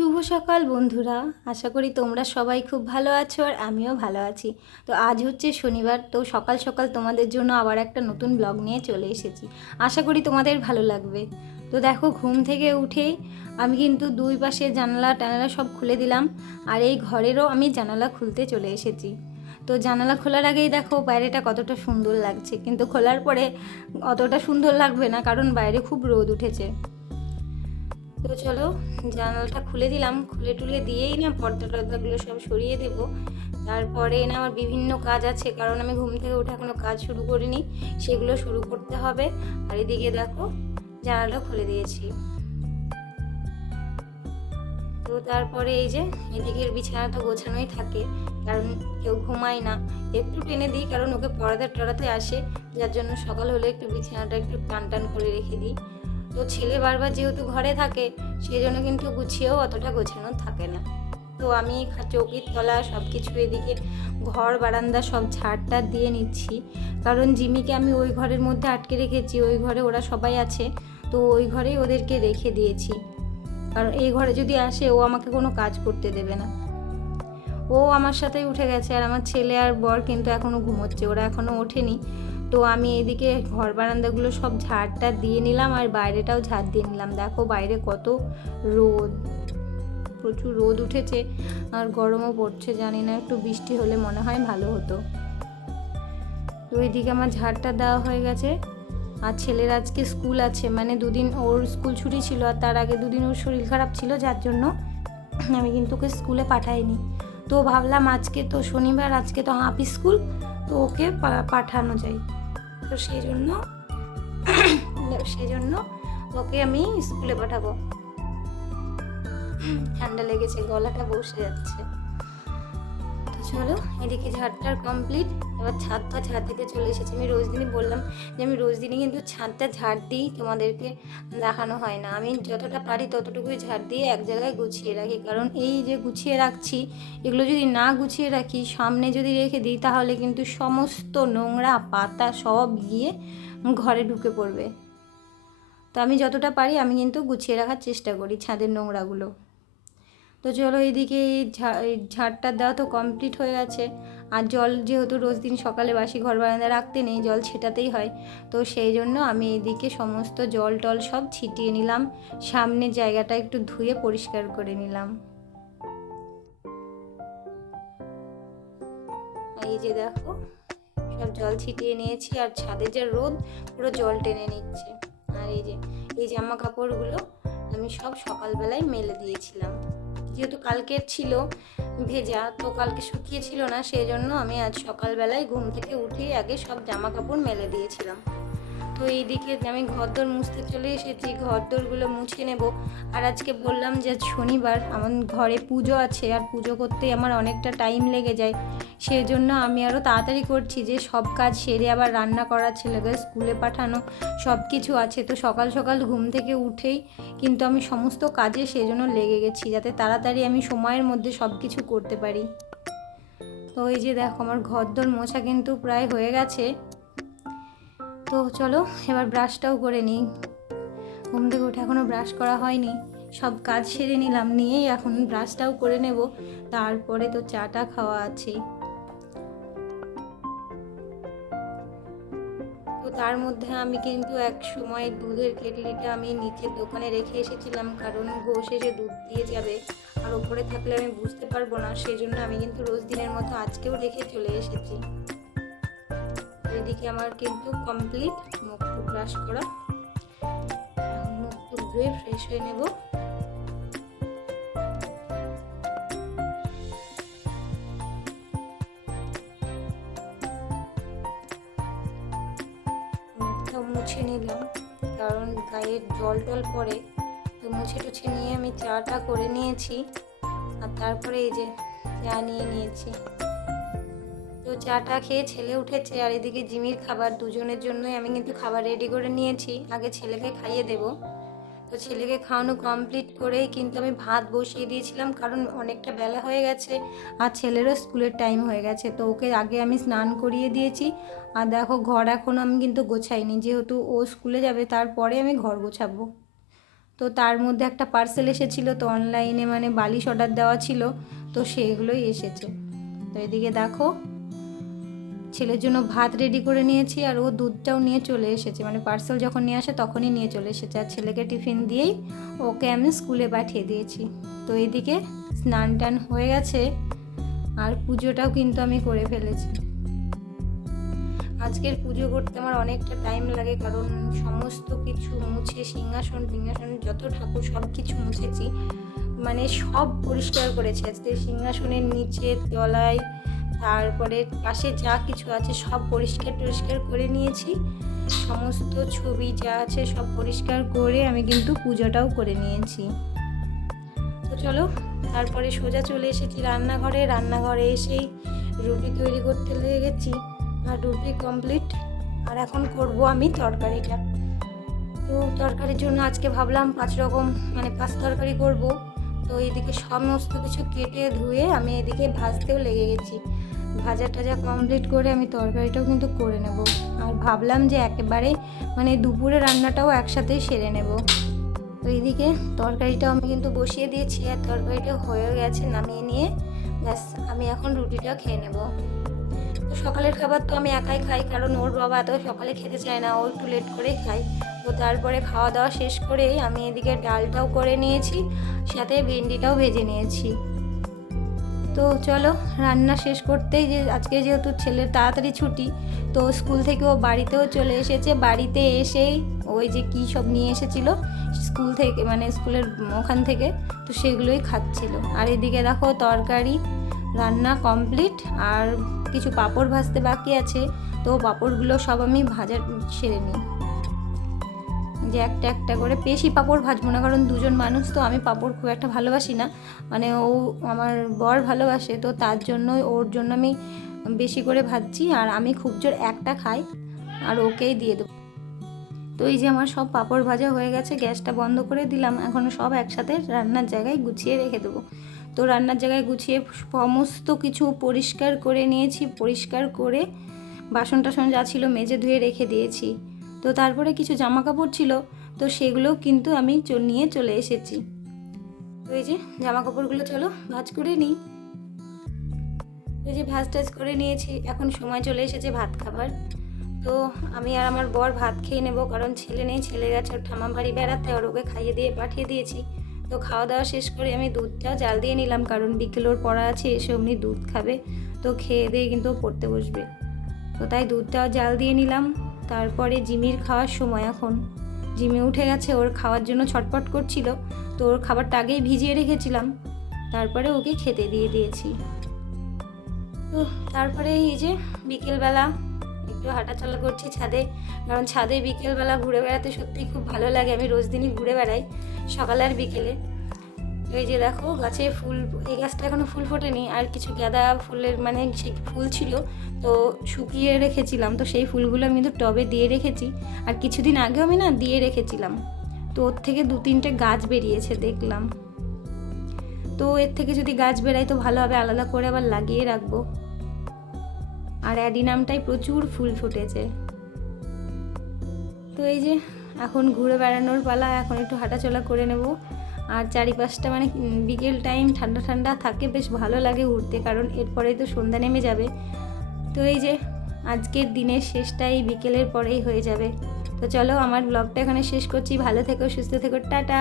শুভ সকাল বন্ধুরা, আশা করি তোমরা সবাই খুব ভালো আছো আর আমিও ভালো আছি। তো আজ হচ্ছে শনিবার, তো সকাল সকাল তোমাদের জন্য আবার একটা নতুন ব্লগ নিয়ে চলে এসেছি। আশা করি তোমাদের ভালো লাগবে। তো দেখো, ঘুম থেকে উঠেই আমি কিন্তু দুই পাশে জানালা টানালা সব খুলে দিলাম, আর এই ঘরেরও আমি জানালা খুলতে চলে এসেছি। তো জানালা খোলার আগেই দেখো বাইরেটা কতটা সুন্দর লাগছে, কিন্তু খোলার পরে অতটা সুন্দর লাগবে না, কারণ বাইরে খুব রোদ উঠেছে। তো চলো, জানালাটা খুলে দিলাম, খুলে টুলে দিয়েই না পর্দা টর্দাগুলো সব সরিয়ে দেব। তারপরে না আমার বিভিন্ন কাজ আছে, কারণ আমি ঘুম থেকে উঠে এখনো কাজ শুরু করিনি, সেগুলো শুরু করতে হবে। আর এদিকে দেখো জানালাটা খুলে দিয়েছি। তো তারপরে এই যে এদিকের বিছানা তো গোছানোই থাকে, কারণ কেউ ঘুমায় না, একটু টেনে দিই, কারণ ওকে পড়াতে টড়াতে আসে, যার জন্য সকাল হলে একটু বিছানাটা একটু টান টান করে রেখে দিই। তো ছেলে বারবার যেহেতু ঘরে থাকে, সেই জন্য কিন্তু গুছিয়েও অতটা গোছানো থাকে না। তো আমি চৌকির তলা সব কিছু এদিকে ঘর বারান্দা সব ঝাড়টা দিয়ে নিচ্ছি, কারণ জিমিকে আমি ওই ঘরের মধ্যে আটকে রেখেছি, ওই ঘরে ওরা সবাই আছে, তো ওই ঘরেই ওদেরকে রেখে দিয়েছি, কারণ এই ঘরে যদি আসে ও আমাকে কোনো কাজ করতে দেবে না। ও আমার সাথেই উঠে গেছে, আর আমার ছেলে আর বর কিন্তু এখনও ঘুমোচ্ছে, ওরা এখনও ওঠেনি। তো আমি এদিকে ঘর বারান্দাগুলো সব ঝাড়টা দিয়ে নিলাম, আর বাইরেটাও ঝাড় দিয়ে নিলাম। দেখো বাইরে কত রোদ, প্রচুর রোদ উঠেছে, আর গরমও পড়ছে। জানি না, একটু বৃষ্টি হলে মনে হয় ভালো হতো। তো এইদিকে আমার ঝাড়টা দেওয়া হয়ে গেছে। আর ছেলের আজকে স্কুল আছে, মানে দুদিন ওর স্কুল ছুটি ছিল, আর তার আগে দুদিন ওর শরীর খারাপ ছিল, যার জন্য আমি কিন্তু ওকে স্কুলে পাঠাইনি। তো ভাবলাম আজকে তো শনিবার, আজকে তো হাফ স্কুল, তো ওকে পাঠানো যায়। তো সেই জন্য ওকে আমি স্কুলে পাঠাবো। ঠান্ডা লেগেছে, গলাটা বসে যাচ্ছে। তো চলো, এদিকে ঝাড়টার কমপ্লিট, এবার ছাদটা ঝাড় দিতে চলে এসেছি। আমি রোজ দিনই বললাম যে আমি রোজ দিনই কিন্তু ছাদটা ঝাড় দিই, তোমাদেরকে দেখানো হয় না। আমি যতটা পারি ততটুকুই ঝাড় দিয়ে এক জায়গায় গুছিয়ে রাখি, কারণ এই যে গুছিয়ে রাখছি, এগুলো যদি না গুছিয়ে রাখি, সামনে যদি রেখে দিই, তাহলে কিন্তু সমস্ত নোংরা পাতা সব গিয়ে ঘরে ঢুকে পড়বে। তো আমি যতটা পারি আমি কিন্তু গুছিয়ে রাখার চেষ্টা করি ছাদের নোংরাগুলো। তো চলো, এইদিকে এই ঝাড়টা দেওয়া তো কমপ্লিট হয়ে গেছে। আর জল যেহেতু রোজ দিন সকালে বাসি ঘর বারান্দা রাখতে নেই, জল ছেটাতেই হয়, তো সেই জন্য আমি এইদিকে সমস্ত জল টল সব ছিটিয়ে নিলাম, সামনের জায়গাটা একটু ধুয়ে পরিষ্কার করে নিলাম। এই যে দেখো সব জল ছিটিয়ে নিয়েছি, আর ছাদে যে রোদ পুরো জল টেনে নিচ্ছে। আর এই জামা কাপড়গুলো আমি সব সকালবেলায় মেলে দিয়েছিলাম, যেহেতু কালকের ছিল ভেজা, তো কালকে শুকিয়েছিল না, সেই জন্য আমি আজ সকালবেলায় ঘুম থেকে উঠেই আগে সব জামা কাপড় মেলে দিয়েছিলাম। তো এইদিকে আমি ঘরদোর মুছতে চলে এসেছি, ঘরদোরগুলো মুছে নেব। আর আজকে বললাম যে শনিবার আমার ঘরে পুজো আছে, আর পুজো করতে আমার অনেকটা টাইম লেগে যায়, সেই জন্য আমি আরও তাড়াতাড়ি করছি, যে সব কাজ সেরে আবার রান্না করা, ছেলেকে স্কুলে পাঠানো সব কিছু আছে। তো সকাল সকাল ঘুম থেকে উঠেই কিন্তু আমি সমস্ত কাজে সেই জন্য লেগে গেছি, যাতে তাড়াতাড়ি আমি সময়ের মধ্যে সব কিছু করতে পারি। তো এই যে দেখো আমার ঘরদোর মোছা কিন্তু প্রায় হয়ে গেছে। তো চলো এবার ব্রাশটাও করে নিই, ঘুম থেকে উঠে এখনও ব্রাশ করা হয়নি, সব কাজ সেরে নিলাম, নিয়েই এখন ব্রাশটাও করে নেব, তারপরে তো চাটা খাওয়া আছে। তো তার মধ্যে আমি কিন্তু এক সময় দুধের কেটলিটা আমি নিচের দোকানে রেখে এসেছিলাম, কারণ গোশ এসে দুধ দিয়ে যাবে, আর ওপরে থাকলে আমি বুঝতে পারবো না, সেই জন্য আমি কিন্তু রোজ দিনের মতো আজকেও রেখে চলে এসেছি। এদিকে আমার কিন্তু কমপ্লিট মুখ ব্রাশ করা, মুখ টুক ধুয়ে ফ্রেশ হয়ে নেব। মুখটা মুছে নিলাম, কারণ গায়ে জল টল পড়ে, তো মুছে টুছে নিয়ে আমি চাটা করে নিয়েছি, আর তারপরে এই যে চা নিয়ে নিয়েছি। তো চাটা খেয়ে ছেলে উঠেছে, আর এদিকে জিমির খাবার, দুজনের জন্যই আমি কিন্তু খাবার রেডি করে নিয়েছি, আগে ছেলেকে খাইয়ে দেব। তো ছেলেকে খাওয়ানো কমপ্লিট করেই কিন্তু আমি ভাত বসিয়ে দিয়েছিলাম, কারণ অনেকটা বেলা হয়ে গেছে, আর ছেলেরও স্কুলের টাইম হয়ে গেছে, তো ওকে আগে আমি স্নান করিয়ে দিয়েছি। আর দেখো ঘর এখনও আমি কিন্তু গোছাইনি, যেহেতু ও স্কুলে যাবে, তারপরে আমি ঘর গোছাবো। তো তার মধ্যে একটা পার্সেল এসেছিল, তো অনলাইনে মানে বালিশ অর্ডার দেওয়া ছিল, তো সেগুলোই এসেছে। তো এদিকে দেখো ছেলের জন্য ভাত রেডি করে নিয়েছি, আর ও দুধটাও নিয়ে চলে এসেছে, মানে পার্সেল যখন নিয়ে আসে তখনই নিয়ে চলে এসেছে। আর ছেলেকে টিফিন দিয়েই ওকে আমি স্কুলে পাঠিয়ে দিয়েছি। তো এদিকে স্নান টান হয়ে গেছে, আর পুজোটাও কিন্তু আমি করে ফেলেছি। আজকের পুজো করতে আমার অনেকটা টাইম লাগে, কারণ সমস্ত কিছু মুছে সিংহাসন যত ঠাকুর সব কিছু মুছেছি, মানে সব পরিষ্কার করেছি আজকে। সিংহাসনের নিচে তলায়, তারপরে পাশে যা কিছু আছে সব পরিষ্কার করে নিয়েছি। সমস্ত ছবি যা আছে সব পরিষ্কার করে আমি কিন্তু পুজোটাও করে নিয়েছি। তো চলো, তারপরে সোজা চলে এসেছি রান্নাঘরে এসেই রুটি তৈরি করতে লেগেছি, আর রুটি কমপ্লিট। আর এখন করব আমি তরকারিটা। তো তরকারির জন্য আজকে ভাবলাম 5 রকম মানে 5 তরকারি করব। তো এইদিকে সমস্ত কিছু কেটে ধুয়ে আমি এদিকে ভাজতেও লেগে গেছি। ভাজা টাজা কমপ্লিট করে আমি তরকারিটাও কিন্তু করে নেব। আর ভাবলাম যে একেবারে মানে দুপুরে রান্নাটাও একসাথেই সেরে নেব। তো এইদিকে তরকারিটাও আমি কিন্তু বসিয়ে দিয়েছি, আর তরকারিটা হয়ে গেছে, নামিয়ে নিয়ে ব্যাস আমি এখন রুটিটা খেয়ে নেব। তো সকালের খাবার তো আমি একাই খাই, কারণ ওর বাবা এত সকালে খেতে চায় না, ও একটু লেট করে খায়। তো তারপরে খাওয়া দাওয়া শেষ করেই আমি এদিকে ডালটাও করে নিয়েছি, সাথে ভেন্ডিটাও ভেজে নিয়েছি। তো চলো রান্না শেষ করতেই, যে আজকে যেহেতু ছেলের তাড়াতাড়ি ছুটি, তো স্কুল থেকে ও বাড়িতেও চলে এসেছে। বাড়িতে এসেই ওই যে কী সব নিয়ে এসেছিলো স্কুল থেকে, মানে স্কুলের ওখান থেকে, তো সেগুলোই খাচ্ছিল। আর এদিকে দেখো তরকারি রান্না কমপ্লিট, আর কিছু পাঁপড় ভাজতে বাকি আছে, তো পাঁপড়গুলো সব আমি ভাজা সেরে নিই, যে একটা একটা করে। বেশি পাঁপড় ভাজবো না, কারণ দুজন মানুষ, তো আমি পাঁপড় খুব একটা ভালোবাসি না, মানে ও আমার বর ভালোবাসে, তো তার জন্য ওর জন্য আমি বেশি করে ভাজছি। আর আমি খুব জোর একটা খাই, আর ওকেই দিয়ে দেবো। তো এই যে আমার সব পাঁপড় ভাজা হয়ে গেছে, গ্যাসটা বন্ধ করে দিলাম। এখন সব একসাথে রান্নার জায়গায় গুছিয়ে রেখে দেবো। তো রান্নার জায়গায় গুছিয়ে সমস্ত কিছু পরিষ্কার করে নিয়েছি, পরিষ্কার করে বাসন টাসন যা ছিল মেজে ধুয়ে রেখে দিয়েছি। তো তারপরে কিছু জামা কাপড় ছিল, তো সেগুলোও কিন্তু আমি নিয়ে চলে এসেছি। তো এই যে জামা কাপড়গুলো চলো ভাঁজ করে নিই। এই যে ভাঁজ টাজ করে নিয়েছি, এখন সময় চলে এসেছে ভাত খাবার। তো আমি আর আমার বর ভাত খেয়ে নেব, কারণ ছেলে নেই, ছেলে গেছে ওর ঠাম্মা বাড়ি বেড়াতে, আর ওকে খাইয়ে দিয়ে পাঠিয়ে দিয়েছি। তো খাওয়া দাওয়া শেষ করে আমি দুধটাও জাল দিয়ে নিলাম, কারণ বিকেল ওর পড়া আছে, এসে অমনি দুধ খাবে, তো খেয়ে দিয়ে কিন্তু পড়তে বসবে। তো তাই দুধটাও জাল দিয়ে নিলাম। তারপরে জিমির খাওয়ার সময়, এখন জিমি উঠে গেছে, ওর খাওয়ার জন্য ছটপট করছিল, তো ওর খাবারটা আগেই ভিজিয়ে রেখেছিলাম, তারপরে ওকে খেতে দিয়ে দিয়েছি। তো তারপরে এই যে বিকেলবেলা একটু হাঁটাচলা করছি ছাদে, কারণ ছাদে বিকেলবেলা ঘুরে বেড়াতে সত্যিই খুব ভালো লাগে। আমি রোজ দিনই ঘুরে বেড়াই, সকালে আর বিকেলে। এই যে দেখো গাছে ফুল, এই গাছটা এখনও ফুল ফোটেনি, আর কিছু গাঁদা ফুলের মানে সেই ফুল ছিল, তো শুকিয়ে রেখেছিলাম, তো সেই ফুলগুলো আমি কিন্তু টবে দিয়ে রেখেছি। আর কিছুদিন আগেও আমি না দিয়ে রেখেছিলাম, তো ওর থেকে 2-3টে গাছ বেরিয়েছে দেখলাম। তো এর থেকে যদি গাছ বেরায় তো ভালো হবে, আলাদা করে আবার লাগিয়ে রাখবো। আর অ্যাডিনামটাই প্রচুর ফুল ফুটেছে। তো এই যে এখন ঘুরে বেড়ানোর পালা, এখন একটু হাঁটাচলা করে নেব। আর চারিপাশটা মানে বিকেল টাইম ঠান্ডা ঠান্ডা থাকে, বেশ ভালো লাগে উঠতে, কারণ এরপরেই তো সন্ধ্যা নেমে যাবে। তো এই যে আজকের দিনের শেষটাই বিকেলের পরেই হয়ে যাবে। তো চলো আমার ব্লগটা এখানে শেষ করছি। ভালো থেকো, সুস্থ থেকো, টাটা।